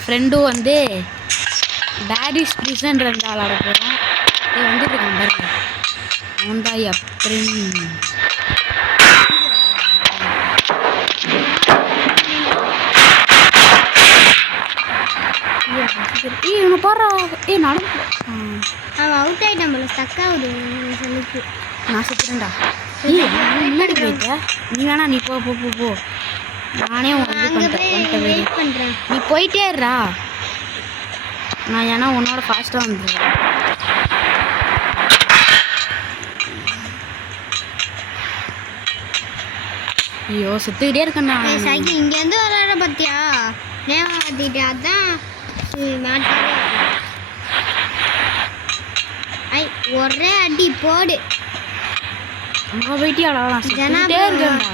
ஃப்ரெண்டும் வந்து toadies prison ரெண்டு விளாட போகிறோம். இது வந்து இது பாருங்க அவன் தான் அப்படின்னு இவங்க போடுறா நடந்து அவன் அவுட் ஆகிட்டான் போல ஸ்டக் ஆகுது சொல்லிக்கு. நான் சுற்றுறேன்டா. முன்னாடி போயிட்ட நீ வேணா நீ போ போ போ போ நானே வெயிட் பண்ணுறேன். நீ போயிட்டே இருடா. நான் ஏன்னா உன்னோட ஃபாஸ்ட்டாக வந்துடுவேன். ஐயோ சுற்றிக்கிட்டே இருக்கேன்டா. சைக்கிள் இங்கேருந்து விளையாட பார்த்தியா நேரம் மாற்றிட்டு அதான் மாட்டாவே. ஐ ஒரே அடி போடு. அங்கே போயிட்டியாடா நான் சுற்றிக்கிட்டே இருக்கேன்டா.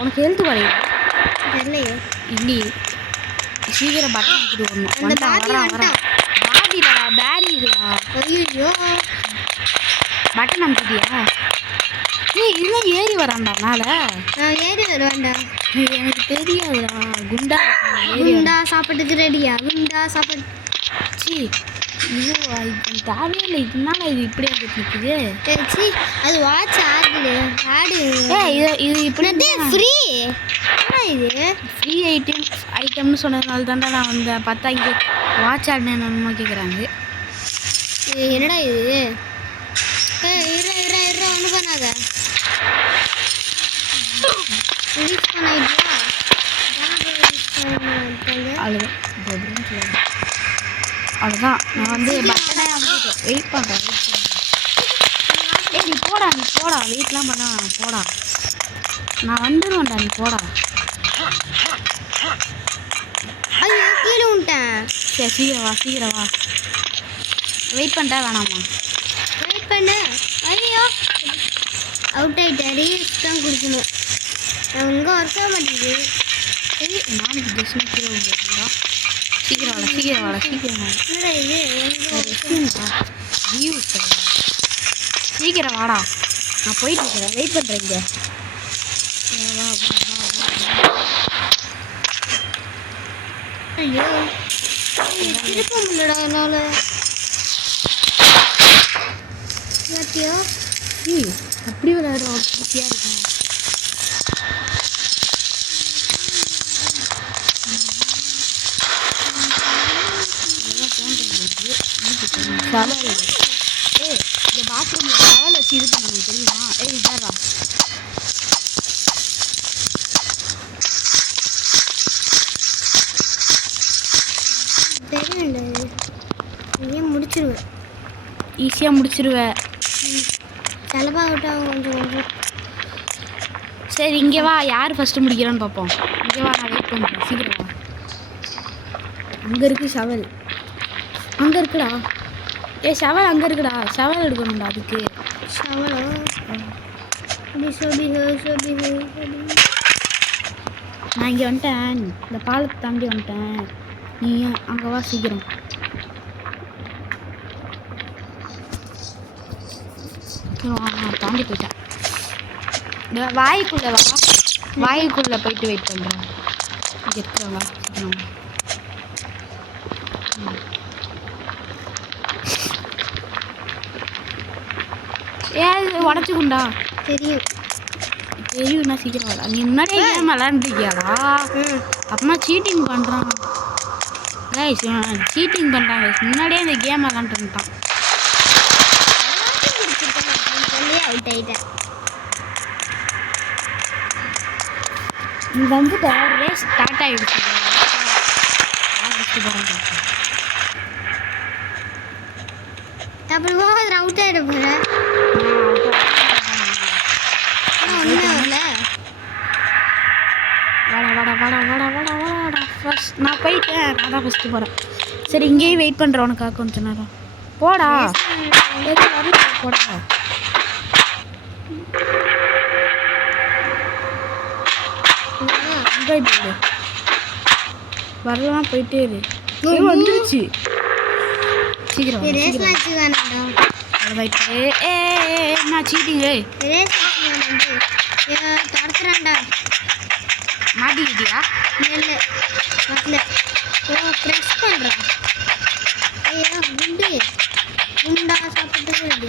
உனக்கு ஹெல்த் குறையும் தெரியலையோ இல்லையே. சீக்கிரம் பட்டன் எடுத்துட்டு வரணும். பாடிடா பேரிடா. ஐயோ பட்டன் அமுத்திட்டியா? இதெல்லாம் ஏறி வரான்டா மேலே. நான் ஏறி வருவேன்டா. எனக்கு தெரியாதுடா. குண்டா குண்டா சாப்பிட்டுக்கு ரெடியா? குண்டா சாப்பிட்டு சி இதுவா இது தேவையில்லை. இதனால இது இப்படி வந்துட்டு நிற்குது. சி அது வாட்ச் ஆடு இது இப்படி ஃப்ரீ. இது ஃப்ரீ ஐட்டம்னு சொன்னதுனால தான்டா நான் வந்து பார்த்தா இங்கே வாட்ச் ஆடுனேன்னு கேட்குறாங்க. என்னடா இது? ஒன்று பண்ணாத அவ்வளோதான். நான் வந்து பட்டனே வெயிட் பண்ணுறேன். நீ போடா வெயிட்லாம் பண்ண போடா. நான் வந்துடுவேன்டா நீ போடா. அது கீழே விட்டேன். சரி சீக்கிரம் வா. வெயிட் பண்ணிட்டா வேணாமா? வெயிட் பண்ணு. ஐயோ அவுட் ஆகிட்டேன். ரீல்ஸ் தான் கொடுக்கணும். நான் உங்க ஒர்க் ஆக மாட்டேங்குது. சரி நான் ஜஸ்ட் கீழே சீக்கிரம் வாடா. என்னடா இது? சீக்கிரம் வாடா. நான் போயிட்டு இருக்கிறேன். வெயிட் பண்ணுறேன் இங்கே. ஐயோ திருப்ப முடியலடா என்னால். பார்த்தியா அப்படி விளையாடுறோம். ஈஸியாக இருக்கும். சவால் இந்த பாத்ரூமில் சவால் வச்சு இது பண்ணணும் தெரியுமா? இதாரா தெரியல. ஏன் முடிச்சிருவேன். ஈஸியாக முடிச்சிருவேன். செலவாகட்டும் கொஞ்சம். சரி இங்கே வா. யார் ஃபஸ்ட்டு முடிக்கிறான்னு பார்ப்போம். இங்கே வா. நான் வெயிட் பண்ணுறேன். சீக்கிரம் வா. அங்கே இருக்குது ஷவல். அங்கே இருக்குடா. ஷவல் அங்கே இருக்குடா. ஷவல் எடுக்கணும்டா. அதுக்கு ஷவலா? நான் இங்கே வந்துட்டேன். இந்த பாலத்தை தாண்டி வந்துட்டேன். நீ அங்கே வா சீக்கிரம். நான் தாண்டி போயிட்டேன். வாய்க்குள்ளே வா. வாய்க்குள்ளே போயிட்டு வெயிட் பண்ணுறேன். இங்கே இருக்கிறவா சீக்கிரம். உடச்சுக்குண்டா. தெரியும்ண்ணா சீக்கிரம் வாடா. நீ முன்னாடியே கேம் விளாண்டுருக்கியாடா? அப்புறமா சீட்டிங் பண்ணுறான். சீட்டிங் பண்ணுறாங்க. முன்னாடியே இந்த கேம் விளாண்டுட்டான். அவுட் ஆகிட்டேன். நீ வந்து ரேஸ் ஸ்டார்ட் ஆகிடுச்சு. அப்படி போகாது. அவுட் ஆகிட போகிறேன். ஒன்றும் இல்லை. வாடா ஃபர்ஸ்ட் நான் போயிட்டேன். நான் தான் ஃபஸ்ட்டு போகிறேன். சரி இங்கேயே வெயிட் பண்ணுறேன் உனக்காக கொஞ்சம் நேரம். போடா போடா. வரலாம் போயிட்டே இரு. வந்துருச்சு. சீக்கிரம் போயிட்டு நான் சீட்டிங் துரத்துறான்டா. மாட்டிக்கிட்டியா? இல்லை வரல. ஓ ப்ரெஸ் பண்ணுறான். ஐயா குண்டு குண்டா சாப்பிட்டுக்கு ரெடி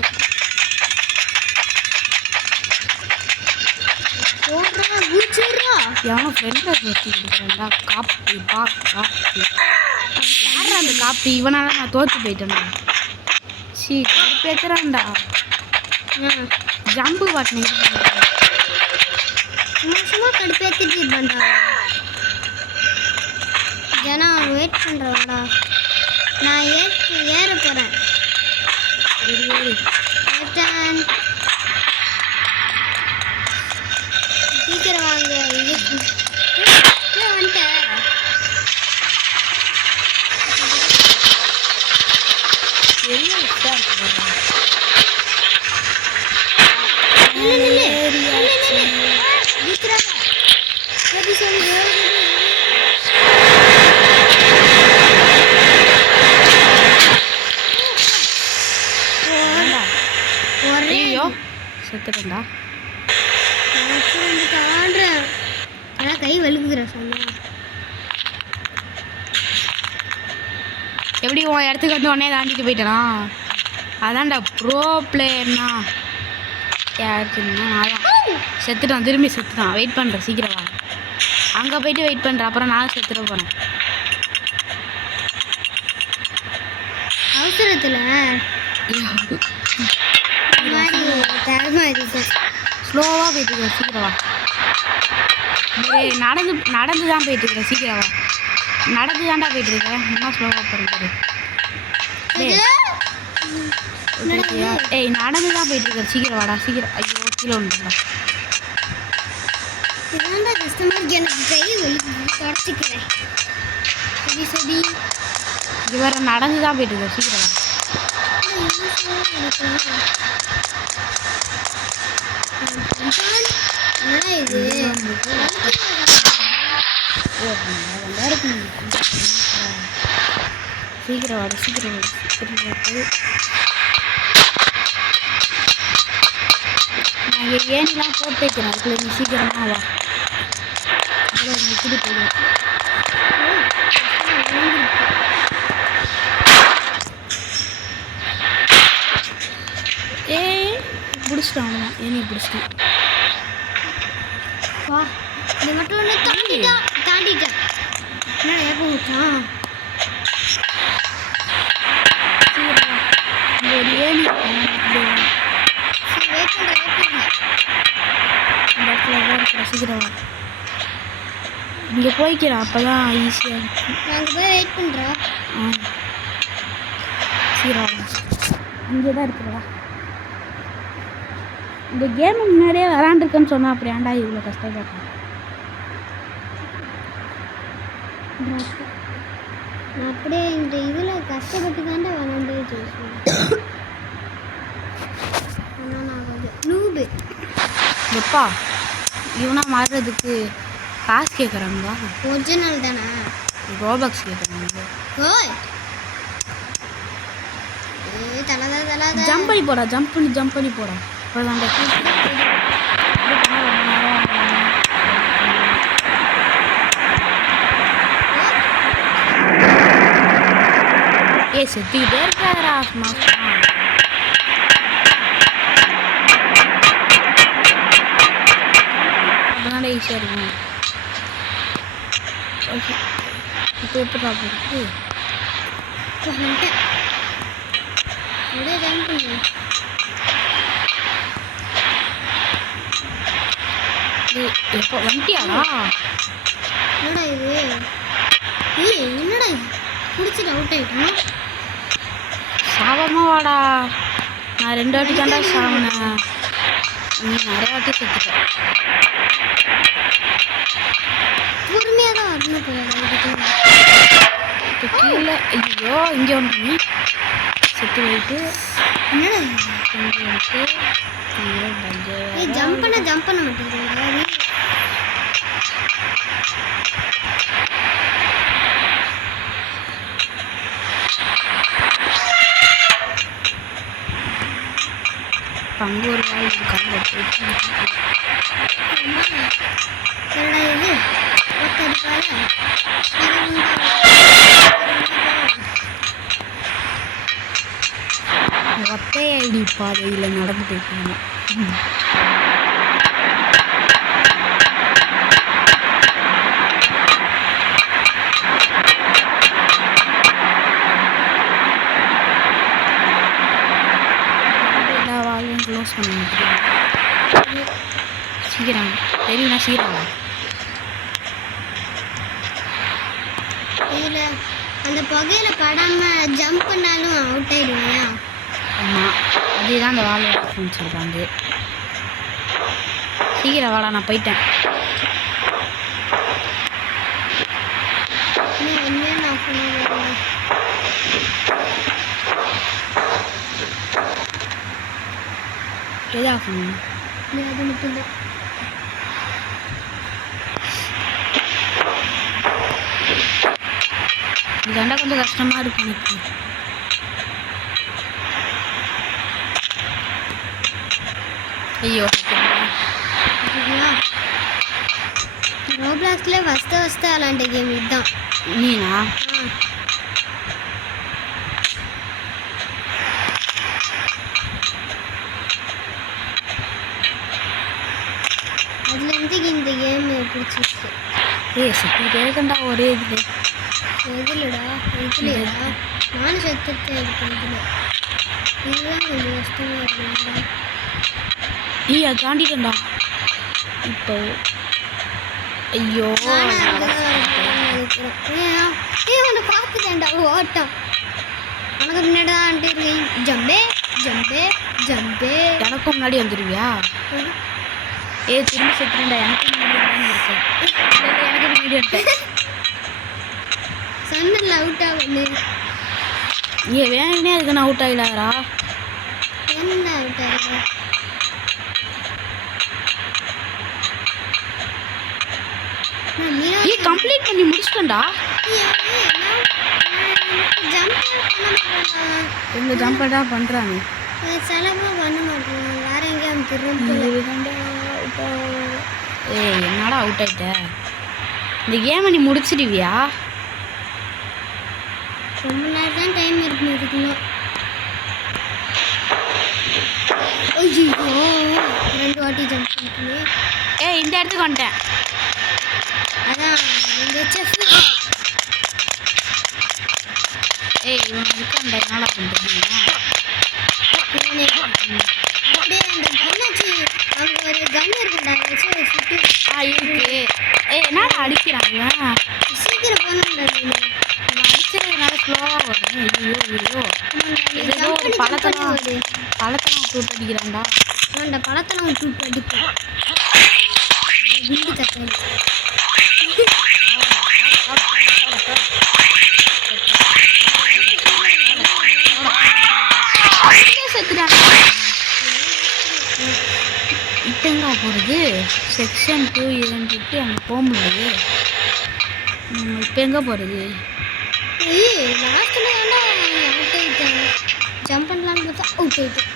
போடுறா குச்சிடுறா. எவனோ ஃப்ரெண்டை வச்சு கொடுக்குறேன்டா. காப்பி காப்பி யாரா அந்த காப்பி? இவனால நான் தோற்று போயிட்டேன்டா. சீ பேசுறான்டா. ஜம்பு பாட்டினு சும்மா கடுப்பேற்றிட்டு இருப்பான்டா. ஜனா வெயிட் பண்ணுறவாடா. நான் ஏற போகிறேன். சீக்கிரம் வாங்க. இதுக்கு வந்துட்டேன். செத்துட்டா. கை வலிக்குதுடா சொன்னா. எப்படி உன் இடத்துக்கு வந்து உடனே தாண்டிட்டு போயிட்டேனா? அதான்டா ப்ரோ பிளேயர்னா. யாருக்குன்னா நான் தான் செத்துட்டான். திரும்பி செத்துட்டான். வெயிட் பண்ணுறேன், சீக்கிரம் வா. அங்கே போயிட்டு வெயிட் பண்ணுறேன். அப்புறம் நான் செத்துட போகிறேன். அவசரத்தில் ஸ்லோவாக போயிட்டுருக்கேன், சீக்கிரம் வா. நடந்து தான் போயிட்டுருக்கேன், சீக்கிரம் வா. நடந்து தாண்டா போயிட்டுருக்கேன். என்ன ஸ்லோவாக போகிறது? நடந்து தான் போயிட்டுருக்கேன், சீக்கிரம் வாடா சீக்கிரம். ஐயோ கீழே ஒன்றுடா. இதாண்டா கஷ்டமாக எனக்கு கை வலிக்குது. தொடச்சிக்கிறேன். சரி சரி இது வேறு நடந்து தான் போயிட்டுருக்கேன், சீக்கிரம் வா. இது சீக்கிரம் வாட சீக்கிரம் வாடு. நான் ஏன்லாம் போட்டு வைக்கிறேன். அதுக்குள்ள நீ சீக்கிரமாக வா. இப்படி போயிடும். பிடிச்சிட்டான் அவன். ஏனி பிடிச்சிட்டான். வா இது மட்டும் ஒன்று தாண்டிட்டேன். என்ன ஏப்பம் விட்டான்? ஏனி வெயிட் பண்ணுறேன். இந்த இடத்துல தான் இருக்கிற. சீக்கிரம் வா. இங்கே போய்க்கிறேன், அப்போ தான் ஈஸியாக இருக்கும். நாங்கள் போய் வெயிட் பண்ணுறோம். சீக்கிரம் வா. இங்கே தான் இருக்கிறதா? இந்த கேம் முன்னாடியே விளாண்டுருக்கேன்னு சொன்னால் அப்படி ஏன்டா இவ்வளோ கஷ்டப்படுறேன்? நான் அப்படியே இந்த இதில் கஷ்டப்பட்டு தாண்டா விளாண்டே ஜெயிச்சேன். ஆனால் நான் கொஞ்சம் நூபு. எப்பா இவனா மாறுறதுக்கு காசு கேட்குறாங்களா? ஒரிஜினல் தானே? ரோபாக்ஸ் கேட்குறாங்க. ஓய் தலை ஜம்ப் பண்ணி போடா. ஜம்ப் பண்ணி போடா. அவ்வளோதான்டா. செத்துக்கிட்டே இருக்காரா? அப்போதான்டா ஈஸியாக இருக்கும். ஓகே இப்போ எப்படி சாப்பிட்றது? எப்போ வந்துட்டியாடா? என்னடா இது? என்னடா இது? குடிச்சிட்டு அவுட் ஆகிட்டோம். சாபமா வாடா. நான் 2 வாட்டி தாண்டா சாப்பினேன். நீ நிறைய வாட்டி செத்துட்ட. பொறுமையாக தான் வரணும் போல. இப்போ கீழே ஐயோ இங்கே வந்து செத்து போயிட்டு என்னடா இங்கே வந்துட்டு ஜம்ப் பண்ண மாட்டேங்குது. அங்கே ஒரு வால் இருக்காங்க. என்னடா இது ஒத்தடிப்பால ஒத்தைய ஐடி பாதையில் நடந்து போயிட்டாங்க. எல்லா வாழையும் க்ளோஸ் பண்ண முடியும். சீக்கிரம் தெரியும்னா சீக்கிரம். இதில் அந்த புகையில படாம ஜம்ப் பண்ணாலும் அவுட் ஆயிடுவாயா? ஆமாம், அதுதான் அந்த வாழை ஆஃப்னு சொல்கிறாங்க. சீக்கிரம் வாடா, நான் போயிட்டேன். என்ன ஆஃப் பண்ண எது ஆஃப் பண்ணணும்? அது மட்டும்தான். இதாண்டா கொஞ்சம் கஷ்டமாக இருக்கும் எனக்கு. ஐயோ, ரோப்ளாக்ஸ்ல ஃபஸ்ட்டு விளாண்ட கேம் இதுதான். நீனா? அதுலேருந்து இந்த கேம் பிடிச்சிருக்கு. சுற்றிக்கிட்டே இருக்கண்டா ஒரே இது. எதுலடா? இதுலையா? நானும் செத்துட்டேன் இருக்கேன் இதில். இதுதான் கொஞ்சம் கஷ்டமாக இருக்குங்களா? அதை தாண்டிட்டேன்டா இப்போ. ஐயோ, உன்னை பார்த்துட்டேன்டா ஓட்டம். உனக்கு முன்னாடி தான் இருக்கேன். ஜம்பே ஜம்பே ஜம்பே. எனக்கும் முன்னாடி வந்துடுவியா? திரும்பி செத்துறேன்டா. எனக்கு முன்னாடி இருக்கேன். எனக்கு முன்னாடி இருக்கேன். சொன்ன அவுட் ஆகுது. வேணுனே அதுக்கு நான் அவுட் ஆகிடாதா? என்ன அவுட் ஆகுது? கம்ப்ளீட் பண்ணி முடிச்சிட்டேன்டா. எங்க ஜம்படா பண்றாங்க. செலவா பண்ண மாட்டேன். வேற எங்கேயும் திரும்ப. என்னடா அவுட் ஆயிட்ட? இந்த கேமை நீ முடிச்சிடுவியா? ரொம்ப நேரம் தான் டைம் இருக்கு இதுக்குள்ள. ஐயோ, 2 வாட்டி ஜம்ப் பண்ணிட்டேன். இந்த இடத்துக்கு வந்துட்டேன். அதான் இந்த செஃப். இவன் இருக்கான்டா. என்னடா பண்ணுறீங்க? அப்படியே அந்த கண்ணாச்சி அங்கே ஒரு கன் இருக்குண்டா. வச்சு சுட்டு இருக்கு. என்னடா அடிக்கிறாங்க? சீக்கிரம் போகணும்டா. அடிச்சதுனால ஸ்லோவாக வரும். ஐயோ ஏதோ ஒரு பழத்தெல்லாம் விட்டு அடிக்கிறான்டா. அந்த பழத்தெல்லாம் விட்டு அடிப்பேன். வீடு தக்காளி இப்போங்க போகிறது செக்ஷன் 2 இருந்துட்டு அங்கே போக முடியாது. இப்போ எங்கே போகிறது? லாஸ்ட்டில் அவுட் ஆகிட்டேன். ஜம்ப் பண்ணலான்னு பார்த்தா அவுட் ஆகிட்டேன்.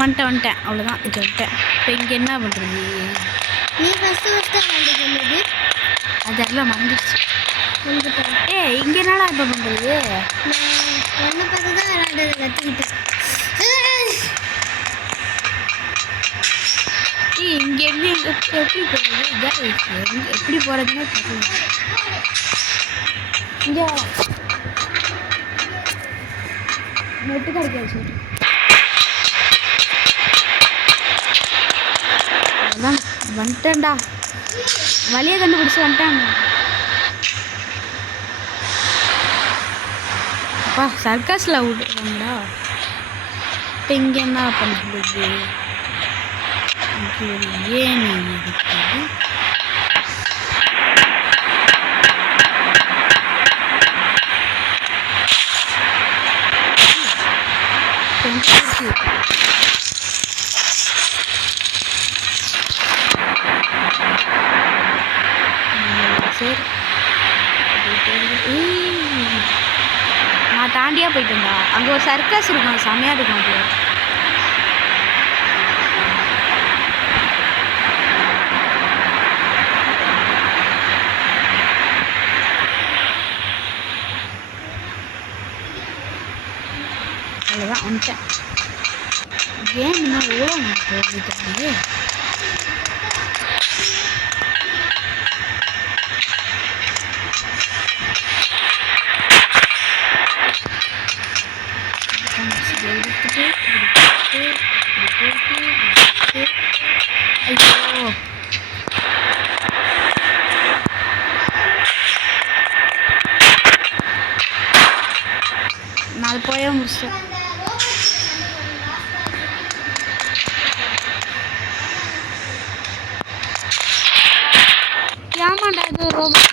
வந்துட்டேன். அவ்வளோதான், இது வந்துட்டேன். இப்போ இங்கே என்ன பண்ணுறது? நீ ஃபஸ்ட்டு விளாண்டுது அதெல்லாம் மறந்துடுச்சு. வந்துட்டேன். இங்கே என்னடா இப்போ பண்ணுறது? நான் ஒன்றை பார்த்து தான் விளாண்டது கற்றுக்கிட்டேன். இங்கே இருந்து எப்படி போகிறது? இதான் எப்படி போகிறதுன்னு தெரியல. இங்கே நெட்டு கிடைக்காது சொல்லி அதான் வந்துட்டேன்டா. வழியை கண்டுபிடிச்சி வந்துட்டேன். அப்பா சர்க்கஸில் விடுறாங்கடா. இப்போ இங்கே என்ன பண்ணுறது? ஏன் இருக்குது? சரி நான் தாண்டியா போயிட்டுண்டா. அங்கே ஒரு சர்க்கஸ் இருக்கும், செமையாக இருக்கும் அது. அவ்வளோதான் வந்துட்டேன். ஏன் இன்னும் எவ்வளோ போயிட்டு ஐயோ நான் போயே முடிச்சேன். ஏமாண்டா இது ரோபோட்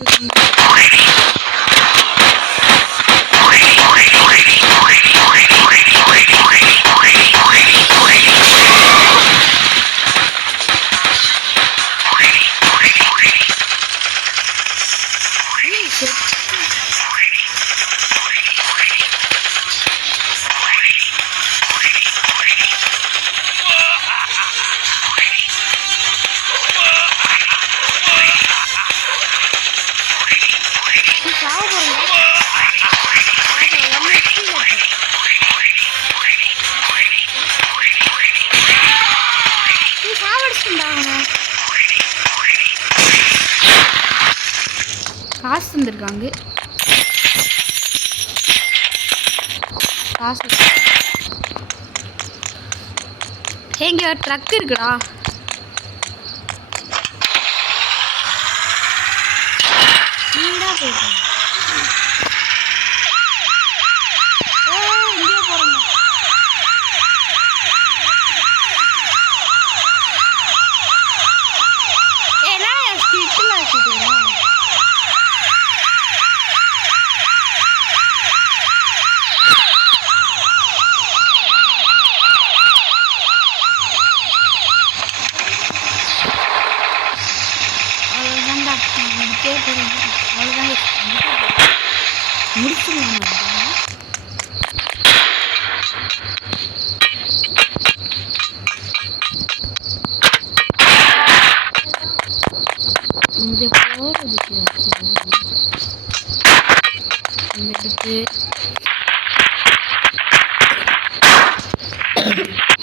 காசு தந்துருக்காங்க. காசு எங்க ட்ரக் இருக்குடா. நீடா போயிட்டு இங்கே போறோம். ஏன்னா ஸ்ட்ரீட்ல வச்சுட்டீங்களா? இங்கே போகிறதுக்கு எடுத்து இந்த பேக் எடுத்து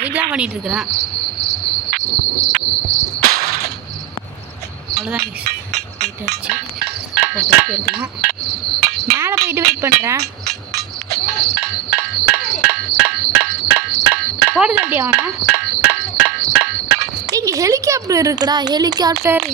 வெயிட்லாம் பண்ணிட்டு இருக்கிறேன். அவ்வளோதான் போயிட்டு வச்சு போட்டு எடுக்கலாம். மேலே போயிட்டு வெயிட் பண்ணுறேன். போடுதட்டி அவனா இங்கே ஹெலிகாப்டர் இருக்குடா. ஹெலிகாப்டர்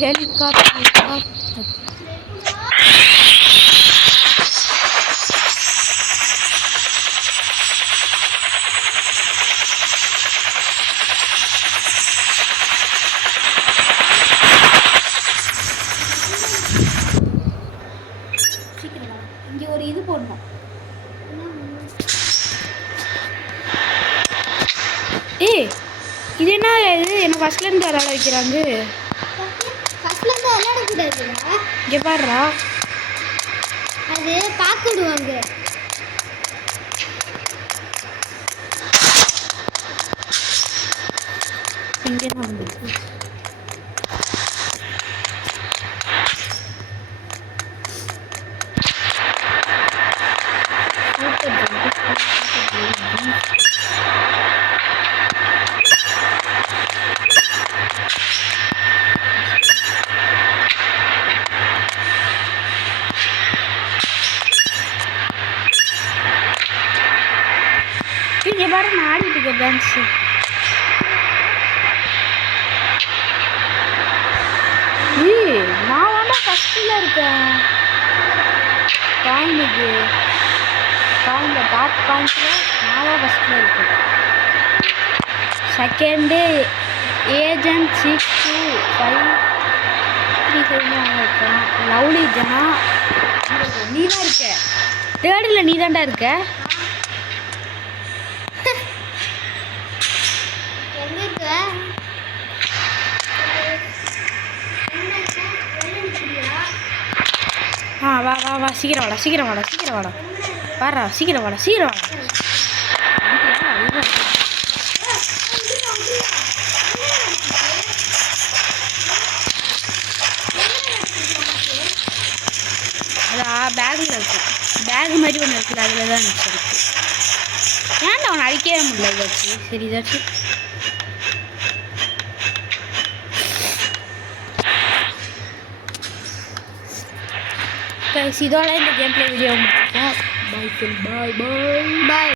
இங்கே ஒரு இது போடணும். இது என்ன இது என்ன ஃபர்ஸ்ட்லேருந்து விளாட வைக்கிறாங்க. ஃபர்ஸ்ட்லேருந்து விளையாடக்கூடாதுடா. இங்கே பாடுறா அது பார்த்துடுவாங்க. இங்கே என்ன பண்ணுறது? இங்கே பாரு நான் ஆடிட்டு இருக்கேன் டான்ஸு. நான் வேணா ஃபஸ்ட்டில் இருக்கேன். காயினுக்கு காயினில் டாப் காயின்ஸில் நான் தான் ஃபஸ்ட்டில் இருக்கேன். செகண்டு ஏஜென்ட் 62537 இருக்கேன். லவ்லி ஜனா நீ தான் இருக்க. தேர்டில் நீ தாண்டா இருக்க. எங்க இருக்க? வா வா வா சீக்கிரம் வாடா சீக்கிரம் வாடா சீக்கிரம் வாடா வாடா சீக்கிரம் வாடா சீக்கிரம் வாடா. அதான் பேக்கில் இருக்கு. பேக் மாதிரி ஒன்று இருக்குது, அதில் தான் இருந்துச்சு. ஏன்டா அவனை அழிக்கவே முடியல ஏதாச்சும். சரி ஏதாச்சும் இதோட இந்த கேம் பிளே வீடியோ முடிச்சிருக்கோம். பாய் பாய் பாய்.